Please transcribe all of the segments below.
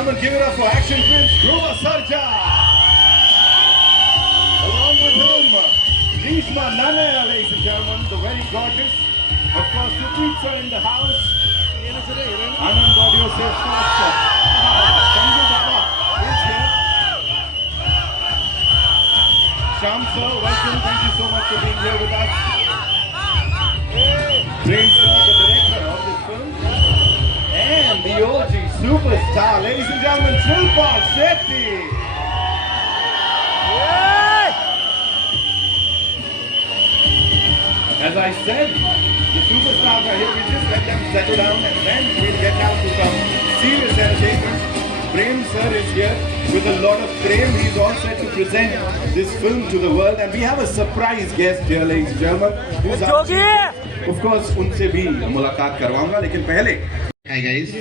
gentlemen, give it up for action prince Dhruva Sarja. Along with him, Grishma Nanaya, ladies and gentlemen, the very gorgeous. Of course, Sujeet sir in the house. Anand Audio says first. Sanju Baba is here. Shyam sir, welcome. Thank you so much for being here with us. Prem sir, the director of this film. And the OG superstar, ladies and gentlemen, Shilpa Shetty. As I said, the superstars are here. We just let them settle down and then we'll get down to some serious entertainment. Prem sir is here with a lot of Prem. He's all set to present this film to the world. And we have a surprise guest here, ladies and gentlemen. Who's of course, उनसे भी मुलाकात करवाऊंगा, लेकिन पहले Hi guys,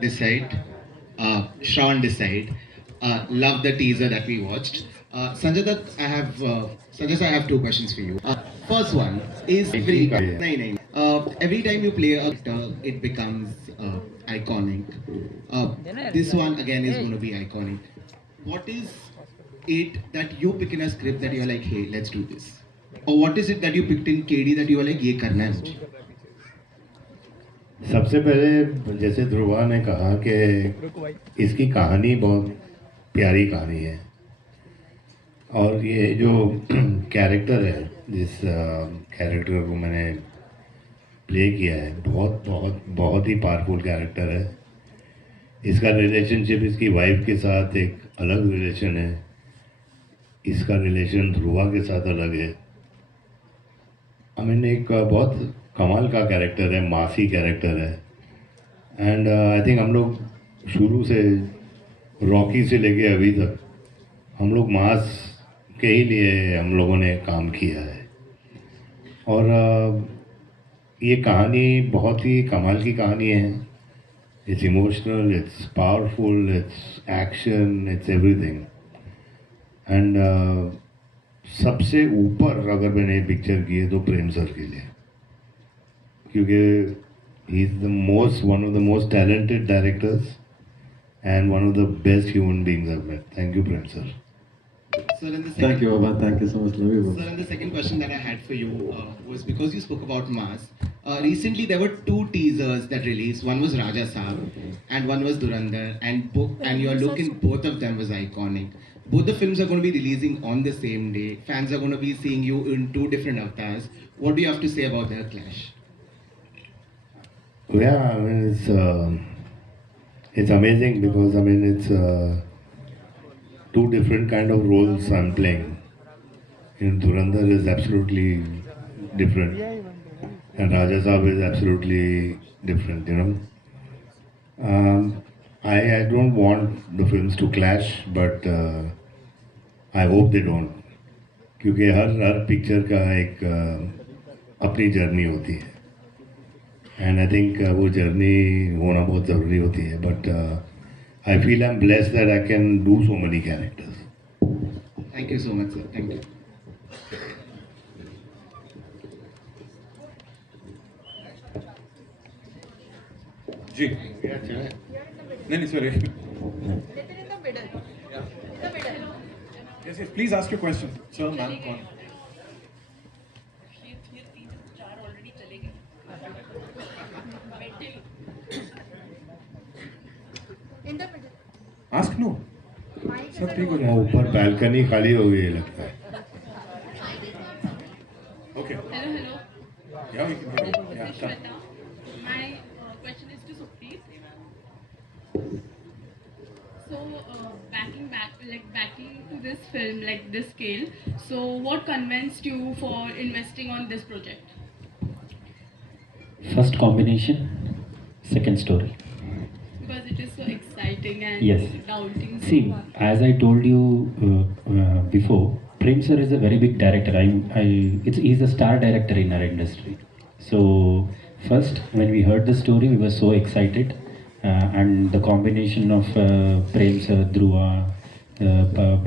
this side, Shravan this side. Love the teaser that we watched. Sanjay Dutt, Sanjay sir, I have two questions for you. First one is every time you play a character, it becomes iconic. This one again is going to be iconic. What is it that you pick in a script that you're like, hey, let's do this? Or what is it that you picked in KD that you were like, ये करना है मुझे? सबसे पहले जैसे ध्रुवा ने कहा कि इसकी कहानी बहुत प्यारी कहानी है और ये जो कैरेक्टर है जिस कैरेक्टर को मैंने प्ले किया है बहुत बहुत बहुत ही पावरफुल कैरेक्टर है। इसका रिलेशनशिप इसकी वाइफ के साथ एक अलग रिलेशन है, इसका रिलेशन ध्रुवा के साथ अलग है। आई मीन एक बहुत कमाल का कैरेक्टर है, मासी कैरेक्टर है। एंड आई थिंक हम लोग शुरू से रॉकी से लेके अभी तक हम लोग मास के ही लिए हम लोगों ने काम किया है और ये कहानी बहुत ही कमाल की कहानी है। It's emotional, it's powerful, it's action, it's everything. And सबसे ऊपर अगर मैंने पिक्चर की है तो प्रेम सर के लिए, क्योंकि he is one of the most talented directors and one of the best human beings I've met. Thank you, Prem sir. Thank you, Baba. Thank you so much. Love you, Sir, and the second question that I had for you was because you spoke about mass. Recently, there were two teasers that released. One was Raja Saab and one was Dhurandhar. And your look in both of them was iconic. Both the films are going to be releasing on the same day. Fans are going to be seeing you in two different avatars. What do you have to say about their clash? Yeah, I mean, it's amazing because I mean it's two different kind of roles I'm playing. Dhurandhar is absolutely different and Raja Saab is absolutely different, you know. I don't want the films to clash, but I hope they don't, क्योंकि हर पिक्चर का एक अपनी journey होती है and I think वो journey होना बहुत ज़रूरी होती है। But I feel I am blessed that I can do so many characters. Thank you so much sir. Thank you. जी नहीं sorry yes please ask your question sir ma'am ask no सब ठीक हो जाएगा। ऊपर बैल्कनी खाली हो गई लगता है। okay Hello. yeah we can hear you yeah sure. My question is to Supreet. So, backing to this film, like this scale. So, what convinced you for investing on this project? First combination, second story. Because it is so exciting and Yes. daunting. See, as I told you before, Prem sir is a very big director. He's a star director in our industry. So, first, when we heard the story, we were so excited. And the combination of Prem sir, Dhruva,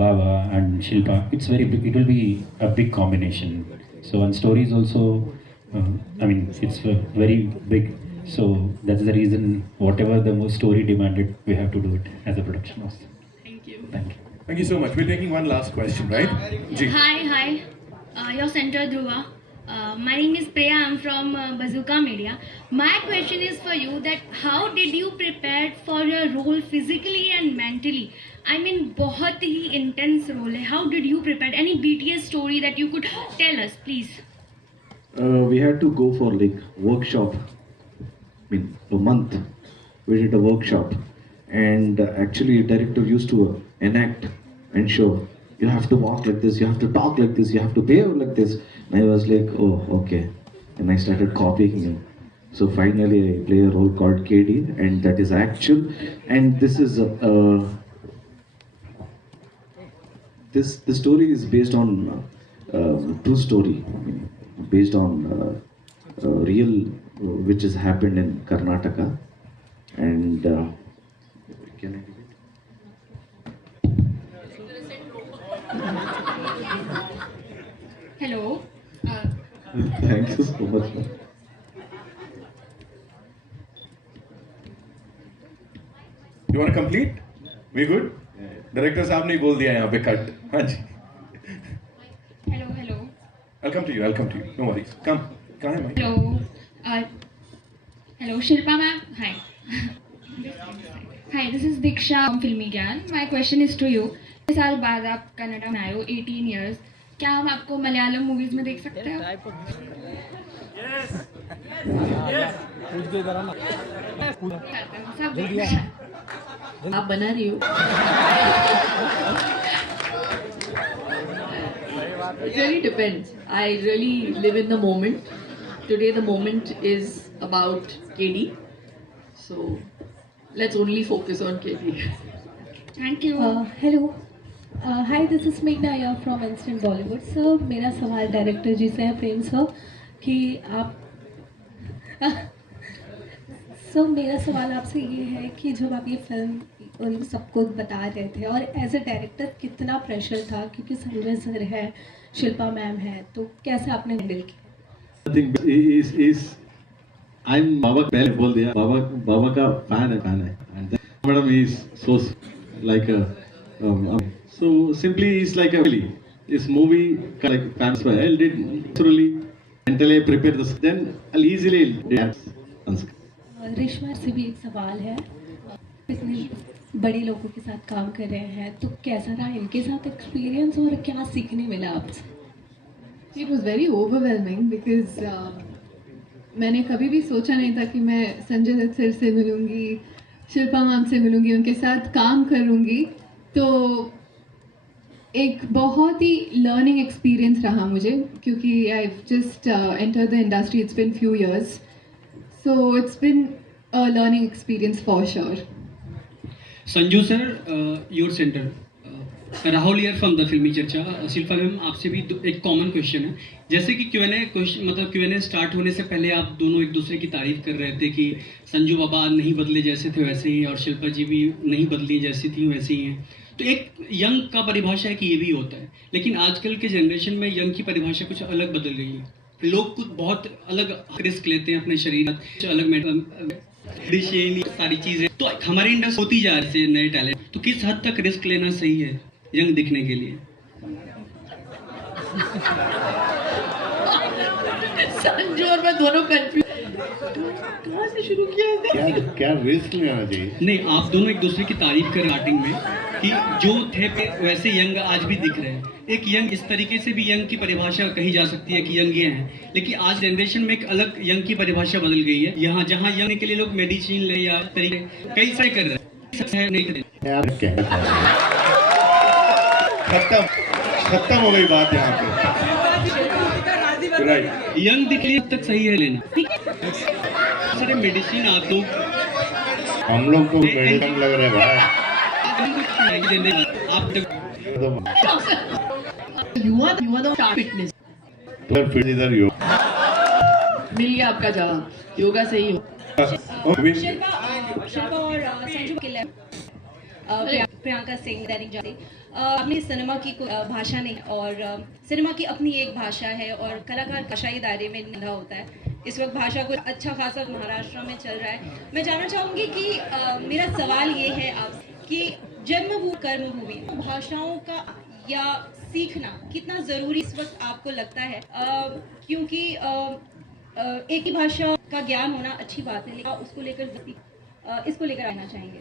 Baba and Shilpa, it's very big. It will be a big combination. So, and story is also, I mean, it's very big. So that's the reason, whatever the story demanded, we have to do it as a production house. Thank you. Thank you. Thank you so much. We're taking one last question, right? Ji. Hi. Your center Dhruva. My name is Priya. I'm from Bazooka Media. My question is for you that how did you prepare for your role physically and mentally? I mean, बहुत ही intense role है. How did you prepare? Any BTS story that you could tell us, please? We had to go for like workshop. I mean, a month. We did a workshop, and actually, director used to enact and show. You have to walk like this. You have to talk like this. You have to behave like this. And I was like, oh, okay. And I started copying him. So finally, I play a role called KD, and that is actual. And this is this story is based on true story, based on real which has happened in Karnataka, and can I give it? Hello. Thank you so much. You want to complete? We good? Director साहब ने बोल दिया यहाँ पे कट. हाँ जी. Hello. I'll come to you. No worries. Come. कहाँ है Mike? Hello. Hello, Shilpa ma'am. Hi. Hi, this is Diksha from Filmy Gyan. My question is to you. 6 साल बाद आप कनाडा में आए हो, 18 years. क्या हम आपको मलयालम मूवीज में देख सकते हैं? आप बना रही हो? It really depends. I really live in the moment. Today the moment is about KD. So let's only focus on KD. Thank you. Hello hi this is मेघना या फ्रॉम इंस्टेंट बॉलीवुड सर. मेरा सवाल डायरेक्टर जी से है, प्रेम सर, कि आप सर मेरा सवाल आपसे ये है कि जब आप ये फिल्म उन सबको बता रहे थे और एज ए डायरेक्टर कितना प्रेशर था, क्योंकि संजय सर है, शिल्पा मैम है, तो कैसे आपने हैंडल किया? I think I'm बाबा पहले बोल दिया, बाबा का फैन है and madam is so like so simply is like a really this movie like fans were I did naturally mentally prepare this then I'll easily answer. Reshma से भी एक सवाल है, इतने बड़े लोगों के साथ काम कर रहे हैं, तो कैसा रहा इनके साथ एक्सपीरियंस और क्या सीखने मिला आपसे? It was very overwhelming because मैंने कभी भी सोचा नहीं था कि मैं संजय दत्त सर से मिलूँगी, शिल्पा मैम से मिलूँगी, उनके साथ काम करूँगी. तो एक बहुत ही लर्निंग एक्सपीरियंस रहा मुझे, क्योंकि I just enter the industry, it's been few years, so it's been a learning experience for sure. Sanju sir, your centre. Rahul here from the फिल्मी चर्चा. शिल्पा मैम, आपसे भी एक कॉमन क्वेश्चन है. जैसे कि Q&A स्टार्ट होने से पहले आप दोनों एक दूसरे की तारीफ कर रहे थे कि संजू बाबा नहीं बदले जैसे थे वैसे ही, और शिल्पा जी भी नहीं बदली जैसी थी वैसे ही हैं. तो एक यंग का परिभाषा है कि ये भी होता है, लेकिन आजकल के जनरेशन में यंग की परिभाषा कुछ अलग बदल गई है. लोग कुछ बहुत अलग रिस्क लेते हैं अपने शरीर, अलग सारी चीज़ें. तो हमारी इंडस्ट्री होती जा रही है नए टैलेंट, तो किस हद तक रिस्क लेना सही है यंग दिखने के लिए? संजू और मैं दोनों कंफ्यूज. कहाँ से शुरू किया? क्या रिस्क लेना चाहिए? नहीं, आप दोनों एक दूसरे की तारीफ कर स्टार्टिंग में कि जो थे वैसे यंग आज भी दिख रहे हैं. एक यंग, इस तरीके से भी यंग की परिभाषा कही जा सकती है कि यंग ये हैं, लेकिन आज जनरेशन में एक अलग यंग की परिभाषा बदल गई है. यहाँ जहाँ यंग के लिए लोग मेडिसिन ले या तरीके कई सारे कर रहे हैं, नहीं खत्म हो गई बात यहाँ पे. राइट, यंग दिख लिए तक सही है लेना. सारे मेडिसिन आप लोग, हम लोग को मेडिसिन लग रहे भाई. आप You are the fitness. तो फिर इधर मिल गया आपका जवाब, योगा से ही हो. शिल्पा और संजू के लिए प्रियंका सिंह, दैनिक जागरण. अपनी सिनेमा की भाषा नहीं, और सिनेमा की अपनी एक भाषा है और कलाकार भाषाई दायरे में बंधा होता है. इस वक्त भाषा को अच्छा खासा महाराष्ट्र में चल रहा है। मैं जानना चाहूँगी कि मेरा सवाल ये है आप कि जन्मभूमि कर्मभूमि भाषाओं का या सीखना कितना ज़रूरी इस वक्त आपको लगता है, क्योंकि एक ही भाषा का ज्ञान होना अच्छी बात है, लेकिन उसको लेकर इसको लेकर आना चाहेंगे।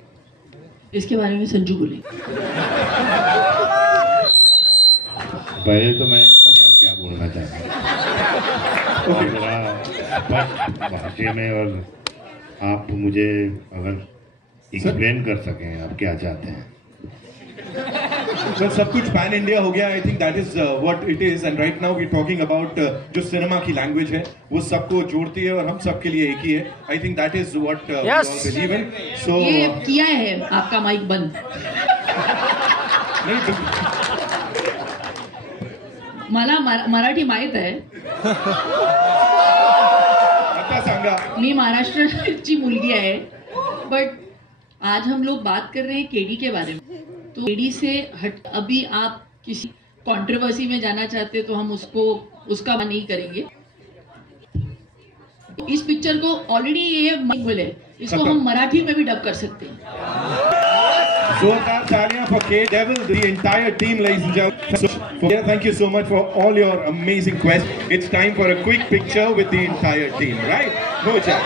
इसके बारे में संजू बोले। पहले तो मैं समझ आप क्या बोलना चाहते हैं और जरा स्पष्ट भाषा में, और आप मुझे अगर एक्सप्लेन कर सकें आप क्या चाहते हैं। सर सब कुछ पैन इंडिया हो गया, I think that is what it is, and right now we talking about जो सिनेमा की लैंग्वेज है वो सबको जोड़ती है और हम सबके लिए एक ही है। I think that is what we all believe in. So ये किया है आपका माइक बंद। मला मराठी माहित आहे, आता सांगा। मी महाराष्ट्राची मुलगी आहे, बट आज हम लोग बात कर रहे हैं केडी के बारे में, तो केडी से हट अभी आप किसी कंट्रोवर्सी में जाना चाहते तो हम उसका नहीं करेंगे। इस पिक्चर को ऑलरेडी ये बोले, इसको हम मराठी में भी डब कर सकते हैं। जोरदार तालियां for K-Devil, the entire team, ladies and gentlemen. Thank you so much for all your amazing questions. It's time for a quick picture with the entire team, right? No chat.